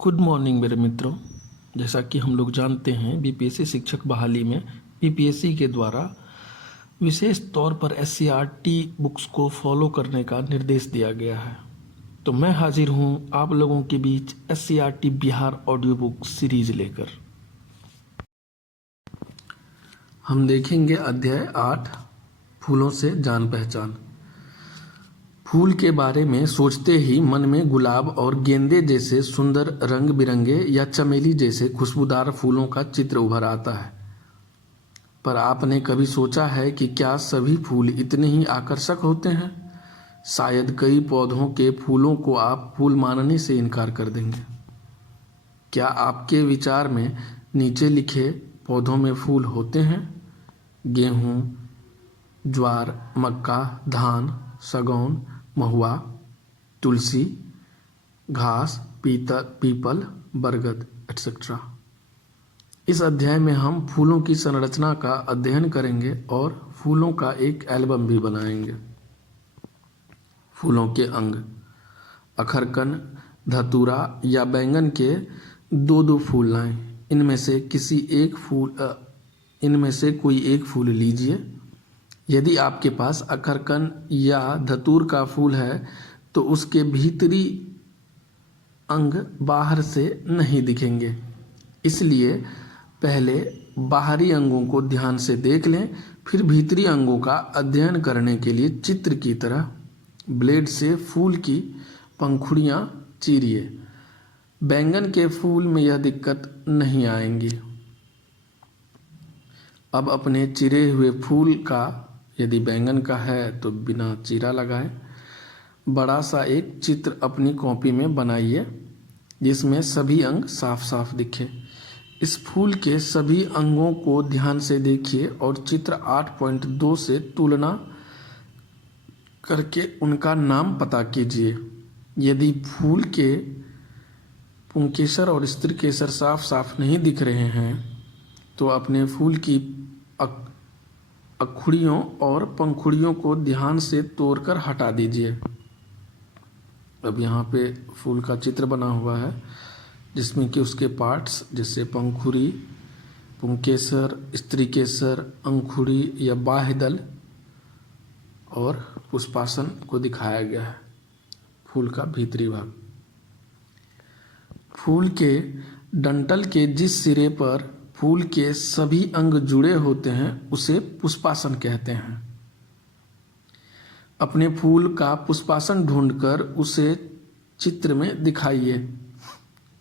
Good morning मेरे मित्रों। जैसा कि हम लोग जानते हैं, बीपीएससी शिक्षक बहाली में बीपीएससी के द्वारा विशेष तौर पर एससीईआरटी बुक्स को फॉलो करने का निर्देश दिया गया है। तो मैं हाजिर हूं आप लोगों के बीच SCERT Bihar audio book series लेकर। हम देखेंगे अध्याय 8, फूलों से जान पहचान। फूल के बारे में सोचते ही मन में गुलाब और गेंदे जैसे सुंदर रंग बिरंगे या चमेली जैसे खुशबूदार फूलों का चित्र उभर आता है। पर आपने कभी सोचा है कि क्या सभी फूल इतने ही आकर्षक होते हैं? शायद कई पौधों के फूलों को आप फूल मानने से इनकार कर देंगे। क्या आपके विचार में नीचे लिखे पौधों में फूल होते हैं? गेहूँ, ज्वार, मक्का, धान, सगौन, महुआ, तुलसी, घास, पीपल, बरगद एटसेट्रा। इस अध्याय में हम फूलों की संरचना का अध्ययन करेंगे और फूलों का एक एल्बम भी बनाएंगे। फूलों के अंग: अखरकन, धतूरा या बैंगन के दो फूल लाएं। इनमें से कोई एक फूल लीजिए। यदि आपके पास अखरकन या धतूर का फूल है तो उसके भीतरी अंग बाहर से नहीं दिखेंगे, इसलिए पहले बाहरी अंगों को ध्यान से देख लें, फिर भीतरी अंगों का अध्ययन करने के लिए चित्र की तरह ब्लेड से फूल की पंखुड़ियां चीरिए। बैंगन के फूल में यह दिक्कत नहीं आएंगी। अब अपने चिरे हुए फूल का, यदि बैंगन का है तो बिना चीरा लगाए, बड़ा सा एक चित्र अपनी कॉपी में बनाइए जिसमें सभी अंग साफ साफ दिखे। इस फूल के सभी अंगों को ध्यान से देखिए और चित्र 8.2 से तुलना करके उनका नाम पता कीजिए। यदि फूल के पुंकेसर और स्त्रीकेसर साफ साफ नहीं दिख रहे हैं तो अपने फूल की अखुड़ियों और पंखुड़ियों को ध्यान से तोड़कर हटा दीजिए। अब यहाँ पे फूल का चित्र बना हुआ है जिसमें कि उसके पार्ट्स जैसे पंखुड़ी, पुंकेसर, स्त्रीकेसर, अंकुड़ी या बाह्यदल और पुष्पासन को दिखाया गया है। फूल का भीतरी भाग: फूल के डंठल के जिस सिरे पर फूल के सभी अंग जुड़े होते हैं उसे पुष्पासन कहते हैं। अपने फूल का पुष्पासन ढूंढकर उसे चित्र में दिखाइए।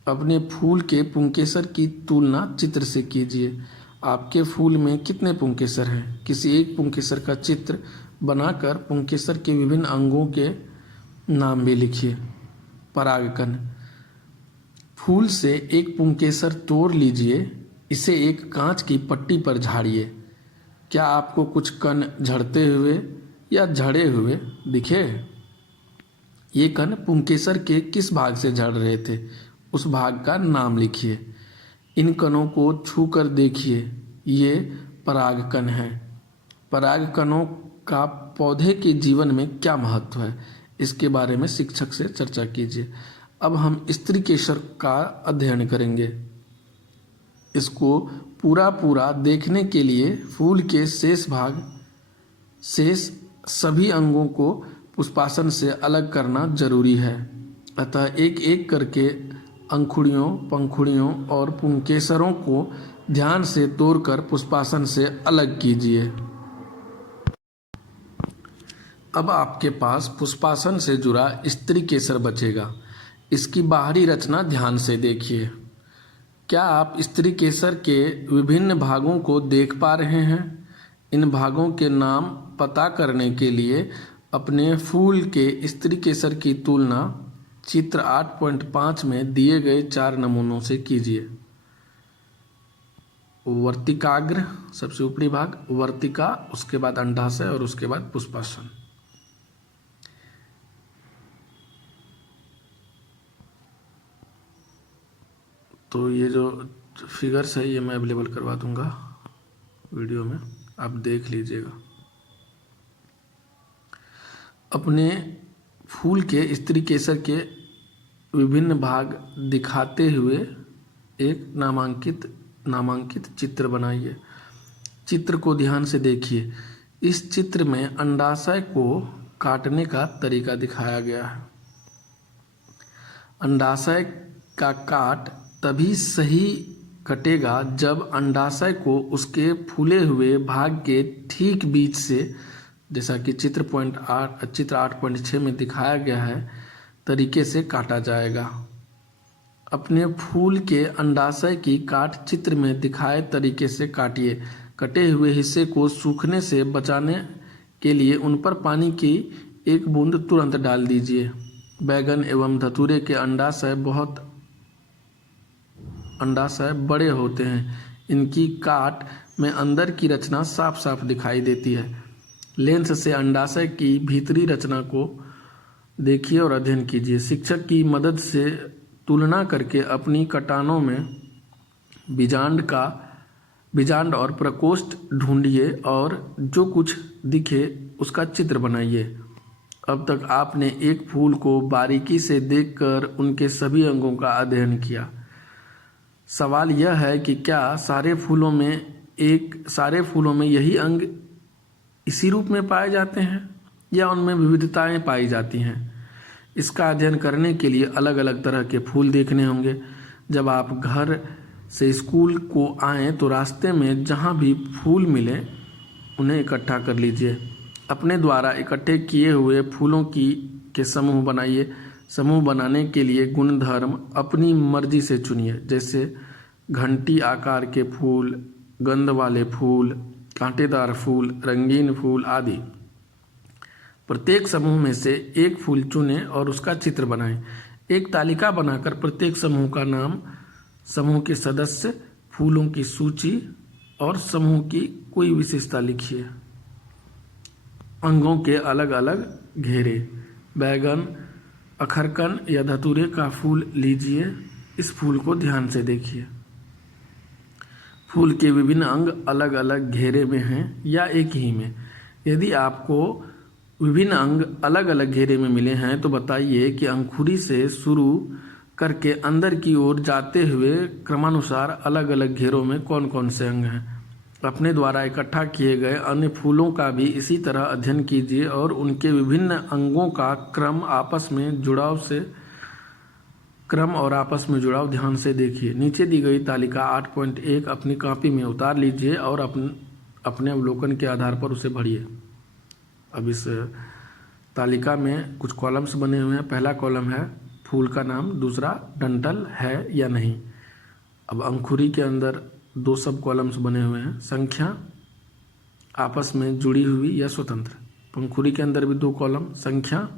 अपने फूल के पुंकेसर की तुलना चित्र से कीजिए। आपके फूल में कितने पुंकेसर हैं? किसी एक पुंकेसर का चित्र बनाकर पुंकेसर के विभिन्न अंगों के नाम भी लिखिए। परागकण: फूल से एक पुंकेसर तोड़ लीजिए, इसे एक कांच की पट्टी पर झाड़िए। क्या आपको कुछ कण झड़ते हुए या झड़े हुए दिखे? ये कण पुंकेसर के किस भाग से झड़ रहे थे, उस भाग का नाम लिखिए। इन कणों को छूकर देखिए, ये परागकण हैं। परागकणों का पौधे के जीवन में क्या महत्व है, इसके बारे में शिक्षक से चर्चा कीजिए। अब हम स्त्रीकेसर का अध्ययन करेंगे। इसको पूरा देखने के लिए फूल के शेष सभी अंगों को पुष्पासन से अलग करना जरूरी है। अतः एक एक करके अंकुड़ियों, पंखुड़ियों और पुंकेसरों को ध्यान से तोड़कर पुष्पासन से अलग कीजिए। अब आपके पास पुष्पासन से जुड़ा स्त्रीकेसर बचेगा। इसकी बाहरी रचना ध्यान से देखिए। क्या आप स्त्रीकेसर के विभिन्न भागों को देख पा रहे हैं? इन भागों के नाम पता करने के लिए अपने फूल के स्त्रीकेसर की तुलना चित्र 8.5 में दिए गए 4 नमूनों से कीजिए। वर्तिकाग्र सबसे ऊपरी भाग, वर्तिका, उसके बाद अंडाशय और उसके बाद पुष्पासन। तो ये जो फिगर्स है ये मैं अवेलेबल करवा दूंगा वीडियो में, आप देख लीजिएगा। अपने फूल के स्त्रीकेसर के विभिन्न भाग दिखाते हुए एक नामांकित चित्र बनाइए। चित्र को ध्यान से देखिए। इस चित्र में अंडाशय को काटने का तरीका दिखाया गया है। अंडाशय का काट तभी सही कटेगा जब अंडाशय को उसके फूले हुए भाग के ठीक बीच से, जैसा कि चित्र 8.6 में दिखाया गया है, तरीके से काटा जाएगा। अपने फूल के अंडाशय की काट चित्र में दिखाए तरीके से काटिए। कटे हुए हिस्से को सूखने से बचाने के लिए उन पर पानी की एक बूंद तुरंत डाल दीजिए। बैगन एवं धतूरे के अंडाशय बड़े होते हैं। इनकी काट में अंदर की रचना साफ साफ दिखाई देती है। लेंस से अंडाशय की भीतरी रचना को देखिए और अध्ययन कीजिए। शिक्षक की मदद से तुलना करके अपनी कटानों में बीजांड और प्रकोष्ठ ढूंढिए और जो कुछ दिखे उसका चित्र बनाइए। अब तक आपने एक फूल को बारीकी से देखकर उनके सभी अंगों का अध्ययन किया। सवाल यह है कि क्या सारे फूलों में यही अंग इसी रूप में पाए जाते हैं या उनमें विविधताएं पाई जाती हैं? इसका अध्ययन करने के लिए अलग अलग तरह के फूल देखने होंगे। जब आप घर से स्कूल को आएँ तो रास्ते में जहाँ भी फूल मिले उन्हें इकट्ठा कर लीजिए। अपने द्वारा इकट्ठे किए हुए फूलों के समूह बनाइए। समूह बनाने के लिए गुणधर्म अपनी मर्जी से चुनिए, जैसे घंटी आकार के फूल, गंध वाले फूल, कांटेदार फूल, रंगीन फूल आदि। प्रत्येक समूह में से एक फूल चुनें और उसका चित्र बनाएं। एक तालिका बनाकर प्रत्येक समूह का नाम, समूह के सदस्य, फूलों की सूची और समूह की कोई विशेषता लिखिए। अंगों के अलग अलग घेरे। बैगन, अखरकन या धतूरे का फूल लीजिए। इस फूल को ध्यान से देखिए। फूल के विभिन्न अंग अलग अलग घेरे में हैं या एक ही में। यदि आपको विभिन्न अंग अलग अलग घेरे में मिले हैं तो बताइए कि अंकुरी से शुरू करके अंदर की ओर जाते हुए क्रमानुसार अलग अलग घेरों में कौन कौन से अंग हैं। अपने द्वारा इकट्ठा किए गए अन्य फूलों का भी इसी तरह अध्ययन कीजिए और उनके विभिन्न अंगों का क्रम और आपस में जुड़ाव ध्यान से देखिए। नीचे दी गई तालिका 8.1 अपनी कॉपी में उतार लीजिए और अपने अवलोकन के आधार पर उसे पढ़िए। अब इस तालिका में कुछ कॉलम्स बने हुए हैं। पहला कॉलम है फूल का नाम, दूसरा डंठल है या नहीं। अब अंकुरी के अंदर 2 सब कॉलम्स बने हुए हैं। संख्या, आपस में जुड़ी हुई या स्वतंत्र। पंखुड़ी के अंदर भी 2 कॉलम, संख्या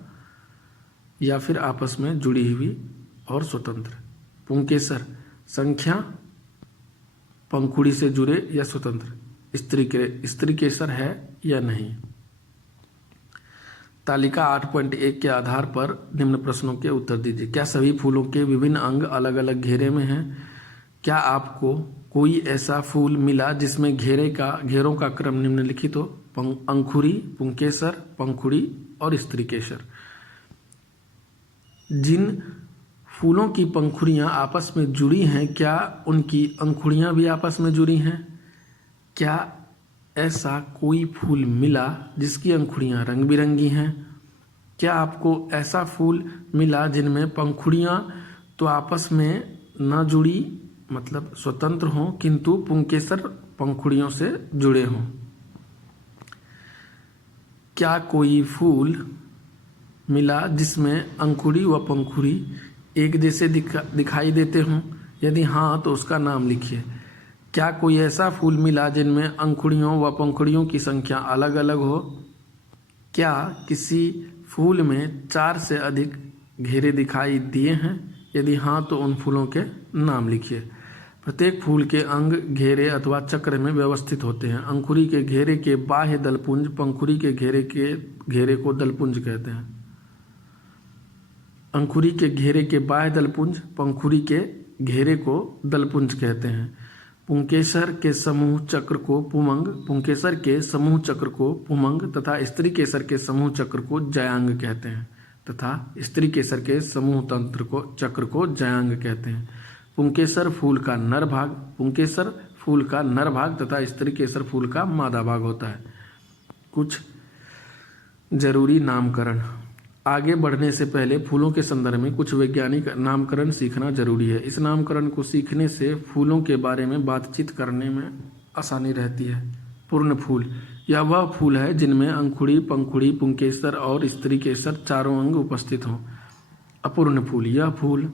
या फिर आपस में जुड़ी हुई और स्वतंत्र। पुंकेसर, संख्या, पंखुड़ी से जुड़े या स्वतंत्र। स्त्रीकेसर है या नहीं। तालिका 8.1 के आधार पर निम्न प्रश्नों के उत्तर दीजिए। क्या सभी फूलों के विभिन्न अंग अलग अलग घेरे में हैं? क्या आपको कोई ऐसा फूल मिला जिसमें घेरों का क्रम निम्नलिखित हो? अंकुरी, पुंकेसर, पंखुड़ी और स्त्रीकेसर। जिन फूलों की पंखुड़ियाँ आपस में जुड़ी हैं, क्या उनकी अंकुड़ियाँ भी आपस में जुड़ी हैं? क्या ऐसा कोई फूल मिला जिसकी अंकुड़ियाँ रंग बिरंगी हैं? क्या आपको ऐसा फूल मिला जिनमें पंखुड़ियाँ तो आपस में न जुड़ी, मतलब स्वतंत्र हों, किंतु पुंकेसर पंखुड़ियों से जुड़े हों? क्या कोई फूल मिला जिसमें अंकुड़ी व पंखुड़ी एक जैसे दिखाई देते हों? यदि हाँ तो उसका नाम लिखिए। क्या कोई ऐसा फूल मिला जिनमें अंकुड़ियों व पंखुड़ियों की संख्या अलग अलग हो? क्या किसी फूल में 4 से अधिक घेरे दिखाई दिए हैं? यदि हाँ तो उन फूलों के नाम लिखिए। प्रत्येक फूल के अंग घेरे अथवा चक्र में व्यवस्थित होते हैं। अंकुरी के घेरे के बाह्य दलपुंज पंखुड़ी के घेरे को दलपुंज कहते हैं। अंकुरी के घेरे के बाह्य दलपुंज पंखुड़ी के घेरे को दलपुंज कहते हैं। पुंकेसर के समूह चक्र को पुमंग तथा स्त्रीकेसर के समूह चक्र को जयांग कहते हैं। तथा स्त्री केसर के समूह तंत्र को चक्र को जयांग कहते हैं। पुंकेसर फूल का नर भाग, पुंकेसर फूल का नर भाग तथा स्त्री केसर फूल का मादा भाग होता है। कुछ जरूरी नामकरण। आगे बढ़ने से पहले फूलों के संदर्भ में कुछ वैज्ञानिक नामकरण सीखना जरूरी है। इस नामकरण को सीखने से फूलों के बारे में बातचीत करने में आसानी रहती है। पूर्ण फूल, यह वह फूल है जिनमें अंकुड़ी, पंखुड़ी, पुंकेसर और स्त्री केसर चारों अंग उपस्थित हों। अपूर्ण फूल, यह फूल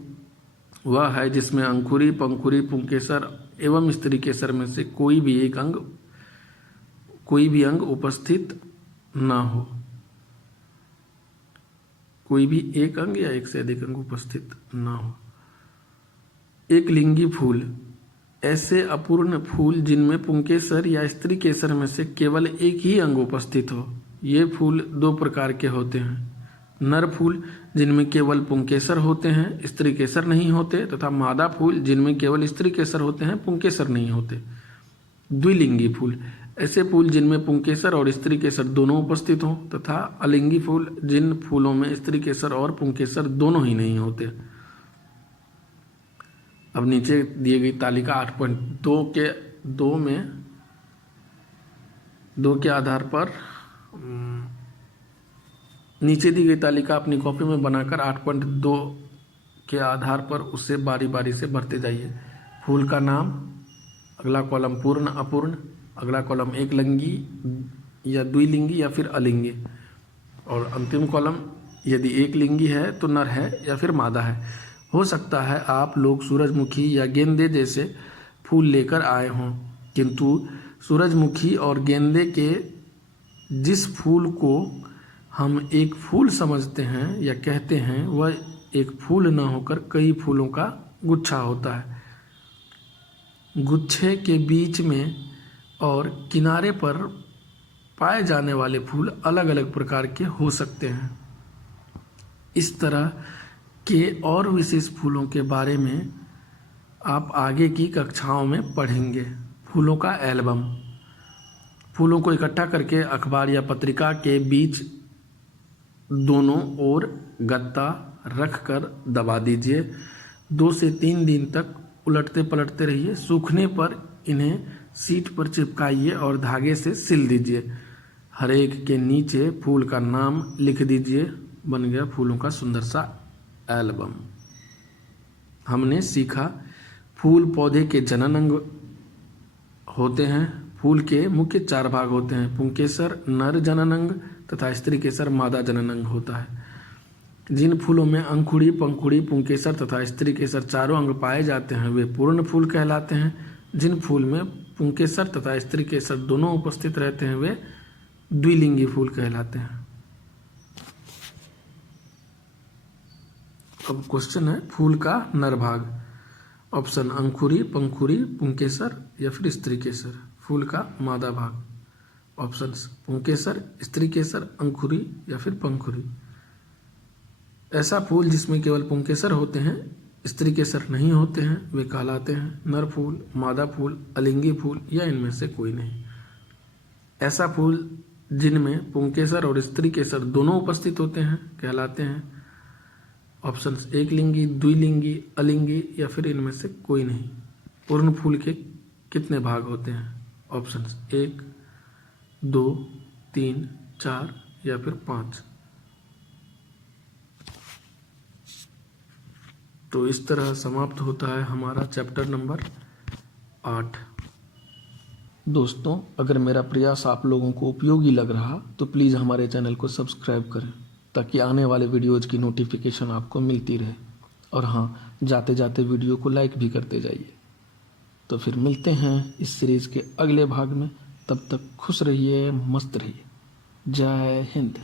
वह है जिसमें अंकुरी, पंखुड़ी, पुंकेसर एवं स्त्री केसर में से कोई भी अंग उपस्थित ना हो। कोई भी एक अंग या एक से अधिक अंग उपस्थित ना हो। एक लिंगी फूल, ऐसे अपूर्ण फूल जिनमें पुंकेसर या स्त्री केसर में से केवल एक ही अंग उपस्थित हो। ये फूल दो प्रकार के होते हैं। नर फूल जिनमें केवल पुंकेसर होते हैं, स्त्री केसर नहीं होते, तथा मादा फूल जिनमें केवल स्त्री केसर होते हैं, पुंकेसर नहीं होते। द्विलिंगी फूल, ऐसे फूल जिनमें पुंकेसर और स्त्री केसर दोनों उपस्थित हों, तथा अलिंगी फूल जिन फूलों में स्त्री केसर और पुंकेसर दोनों ही नहीं होते। अब नीचे दिए गई तालिका 8.2 के आधार पर नीचे दी गई तालिका अपनी कॉपी में बनाकर 8.2 के आधार पर उससे बारी बारी से भरते जाइए। फूल का नाम, अगला कॉलम पूर्ण अपूर्ण, अगला कॉलम एक लिंगी या द्विलिंगी या फिर अलिंगी, और अंतिम कॉलम यदि एक लिंगी है तो नर है या फिर मादा है। हो सकता है आप लोग सूरजमुखी या गेंदे जैसे फूल लेकर आए हों, किंतु सूरजमुखी और गेंदे के जिस फूल को हम एक फूल समझते हैं या कहते हैं, वह एक फूल न होकर कई फूलों का गुच्छा होता है। गुच्छे के बीच में और किनारे पर पाए जाने वाले फूल अलग अलग प्रकार के हो सकते हैं। इस तरह के और विशेष फूलों के बारे में आप आगे की कक्षाओं में पढ़ेंगे। फूलों का एल्बम, फूलों को इकट्ठा करके अखबार या पत्रिका के बीच दोनों ओर गत्ता रखकर दबा दीजिए। 2 से 3 दिन तक उलटते पलटते रहिए। सूखने पर इन्हें सीट पर चिपकाइए और धागे से सिल दीजिए। हर एक के नीचे फूल का नाम लिख दीजिए। बन गया फूलों का सुंदर सा एल्बम। हमने सीखा फूल पौधे के जनन अंग होते हैं। फूल के मुख्य 4 भाग होते हैं। पुंकेसर नर जनन अंग तथा स्त्री केसर मादा जनन अंग होता है। जिन फूलों में अंकुड़ी, पंखुड़ी, पुंकेसर तथा स्त्री केसर चारों अंग पाए जाते हैं, वे पूर्ण फूल कहलाते हैं। जिन फूल में पुंकेसर तथा स्त्री केसर दोनों उपस्थित रहते हैं, वे द्विलिंगी फूल कहलाते हैं। अब क्वेश्चन है फूल का नर भाग। ऑप्शन अंकुरी, पंखुड़ी, पुंकेसर या फिर स्त्री केसर। फूल का मादा भाग, ऑप्शंस पुंकेसर, स्त्री केसर, अंकुरी या फिर पंखुड़ी। ऐसा फूल जिसमें केवल पुंकेसर होते हैं, स्त्री केसर नहीं होते हैं, वे कहलाते हैं नर फूल, मादा फूल, अलिंगी फूल या इनमें से कोई नहीं। ऐसा फूल जिनमें पुंकेसर और स्त्री केसर दोनों उपस्थित होते हैं कहलाते हैं ऑप्शंस एक लिंगी, द्विलिंगी, अलिंगी या फिर इनमें से कोई नहीं। पूर्ण फूल के कितने भाग होते हैं? ऑप्शंस 1, 2, 3, 4 या फिर 5। तो इस तरह समाप्त होता है हमारा चैप्टर नंबर 8। दोस्तों, अगर मेरा प्रयास आप लोगों को उपयोगी लग रहा तो प्लीज़ हमारे चैनल को सब्सक्राइब करें, ताकि आने वाले वीडियोज़ की नोटिफिकेशन आपको मिलती रहे। और हाँ, जाते जाते वीडियो को लाइक भी करते जाइए। तो फिर मिलते हैं इस सीरीज़ के अगले भाग में। तब तक खुश रहिए, मस्त रहिए। जय हिंद।